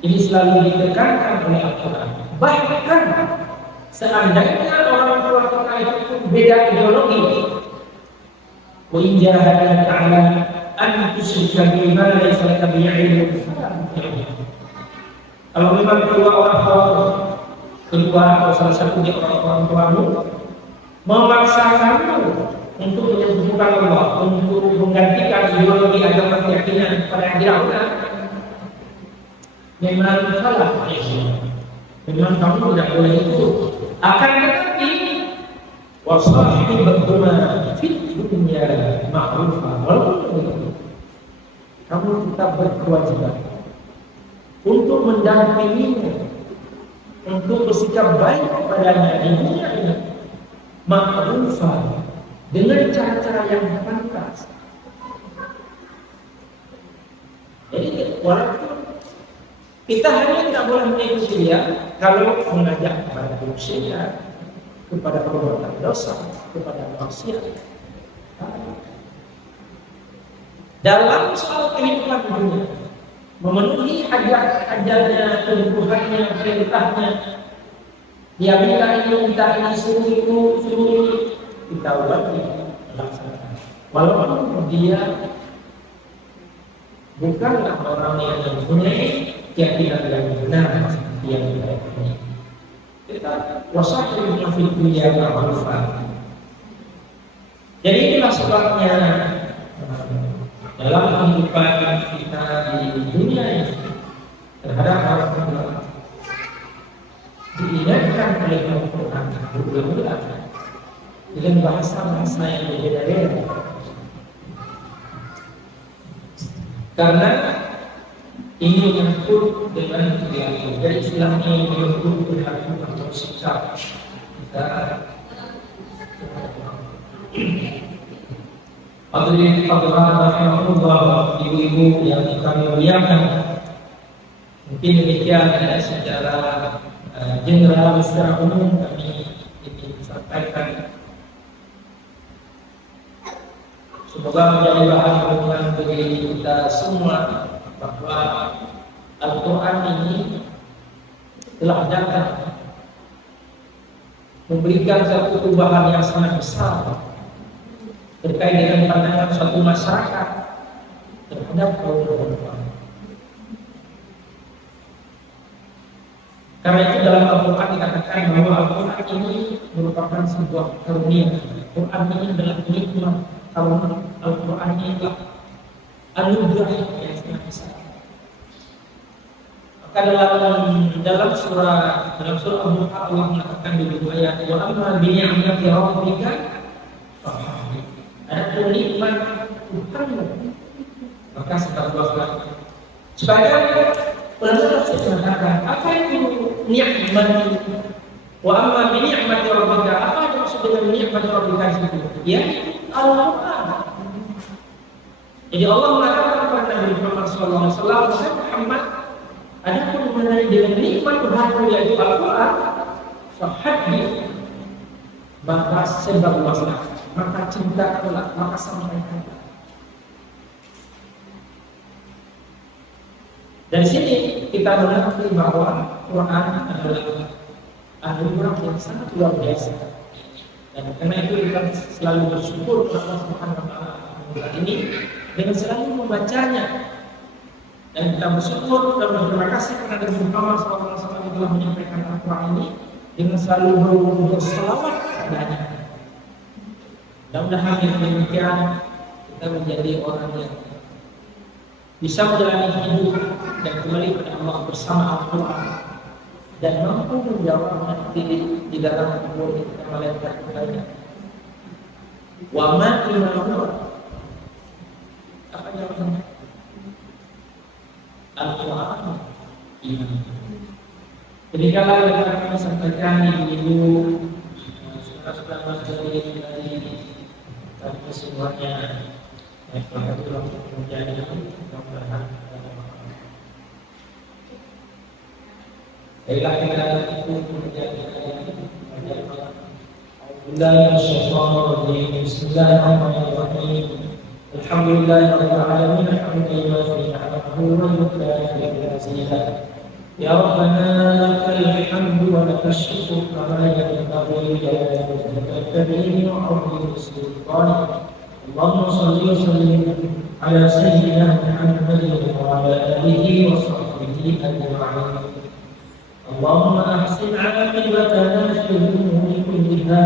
ini selalu ditekankan oleh Al-Quran. Bahkan seandainya orang tua kita itu beda ideologi, wa in jahadaka 'ala an tusyrika bima laysa laka bihi 'ilmun kalau memang kedua atau salah satu di orang tuamu memaksa kamu untuk menyebutkan Allah, untuk menggantikan ideologi agama keyakinan pada yang tidak, memang salah. Memang kamu tidak boleh itu. Akan tetapi wasahibahuma fid dunya ma'rufa. Walaupun begitu, kamu tetap berkewajiban untuk mendampinginya, untuk bersikap baik kepadanya di dunia ini. Ma'rufah, dengan cara-cara yang pantas. Jadi walaupun kita hanya tidak boleh mengikuti dia kalau mengajak kepada manusia, kepada perbuatan dosa, kepada maksiat. Dalam soal kehidupan dunia, memenuhi hajat-hajatnya, kebutuhannya, perintahnya. Dia minta ini, minta ini, suruh itu, kita wajib laksanakan. Walaupun dia bukanlah orang yang mempunyai keyakinan yang benar seperti yang kita punya. Kita wasahibahuma fid dunya ma'rufa. Jadi inilah sebabnya dalam kehidupan kita di dunia ini terhadap orang tua diingatkan oleh Al-Quran berulang-ulang dengan bahasa-bahasa yang berbeda-beda. Karena ini menyangkut dengan kebiasaan. Jadi istilahnya yang menyangkut perilaku atau sikap kita. Hadirin hadirat rahimakumullah, ibu-ibu yang kami muliakan, mungkin demikian secara general, secara umum kami ingin sampaikan. Semoga menjadi bahan renungan bagi kita semua bahwa Al-Quran ini telah datang memberikan satu perubahan yang sangat besar terkait dengan pandangan suatu masyarakat terhadap kaum perempuan. Karena itu dalam Al-Quran dikatakan bahwa Al-Quran ini merupakan sebuah karunia. Al-Quran ini adalah nikmat. Al-Quran ini adalah anugerah yang sangat besar. Maka dalam surah Al-Duha Allah mengatakan di ayat wa amma bi ni'mati rabbika fahaddits. Ada nikmat Tuhan, maka setelah sebagian ulama tafsir mengatakan apa itu nikmat? Wa amma bi ni'mati rabbika, apa yang maksud dengan nikmat rabbika itu? Ya, Al-Quran. Jadi Allah mengatakan kepada Nabi Muhammad SAW, Muhammad, adapun mengenai dengan nikmat Tuhan yaitu Al-Quran, fahaddits, maka sebarluaslah, maka cintakanlah, maka sampaikanlah. Dari sini kita mengerti bahwa Quran adalah anugerah yang sangat luar biasa. Dan karena itu kita selalu bersyukur kepada Allah Subhanahu wa taala anugerah ini dengan selalu membacanya. Dan kita bersyukur dan berterima kasih kepada Nabi Muhammad SAW yang telah menyampaikan Al-Quran ini dengan selalu berselawat kepadanya. Mudah-mudahan dengan demikian kita menjadi orang yang bisa menjalani hidup dan kembali kepada Allah bersama Al-Quran dan mampu menjawab nanti di dalam kubur kita melihat kepadanya. Wa ma imanullah. Apa jawabannya? Al-Quran iman. Demikianlah yang akan kami sampaikan ibu-ibu, saudara-saudara dari semuanya. Maka itulah menjadi mudah-mudahan. Baiklah kita itu menjadi Bismillahirrahmanirrahim. Alhamdulillahirabbil alamin, hamdan yuwafi ni'amahu wa yukafi mazidah. Ya Rabbana lakal hamdu wa lakas syukru kama yanbaghi li jalali karim wa 'azimi sultanik. Allahumma shalli wa sallim ala sayyidina Muhammadin wa ala alihi wa sahbihi ajma'in. Allahumma ahsin 'aqibatana fil umuri kulliha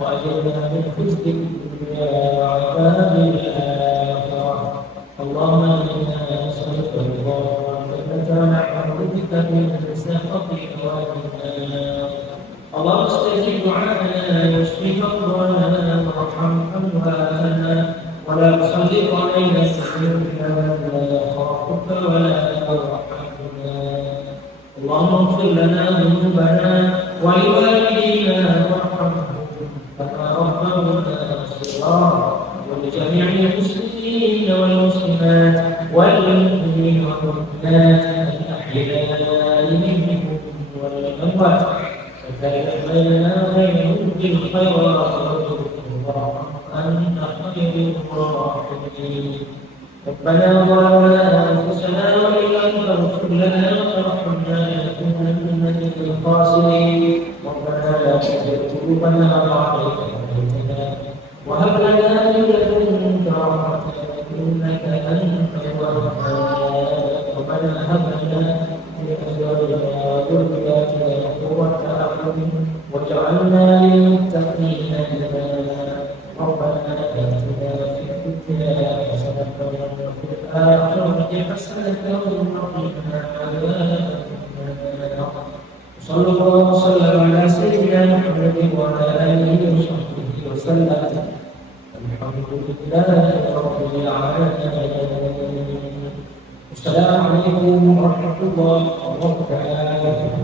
wa ajirna min khizyi dunya wa 'adzabil akhirah. Allahumma inna nas'aluka ridha wa na'udzu bika min sakhatika wa nar. اللهم استجب دعاءنا واشف مرضانا وارحم امواتنا ولا تسلط علينا سيئنا لا يخافك ولا يرحمنا. اللهم اغفر لنا ذنوبنا ولوالدينا وارحمهم كما ربونا صغارا ولجميع المسلمين والمسلمات والمؤمنين والمؤمنات الاحياء منهم والاموات وكان بيننا وبينهم بالخيرات أنت خير الراحمين. ربنا ظلمنا أنفسنا وإن لم تغفر لنا وترحمنا لنكونن من الخاسرين. ربنا لا تزغ قلوبنا بعد إذ هديتنا وهب لنا من لدنك رحمة إنك أنت الوهاب. ربنا هب لنا من أزواجنا وذرياتنا قرة أعين واجعلنا للمتقين إماما. ربنا آتنا في الدنيا حسنة وفي الآخرة حسنة وقنا عذاب النار. صلى الله وسلم على سيدنا محمد وعلى آله وصحبه وسلم. الحمد لله رب العالمين. Assalamualaikum warahmatullahi wabarakatuh.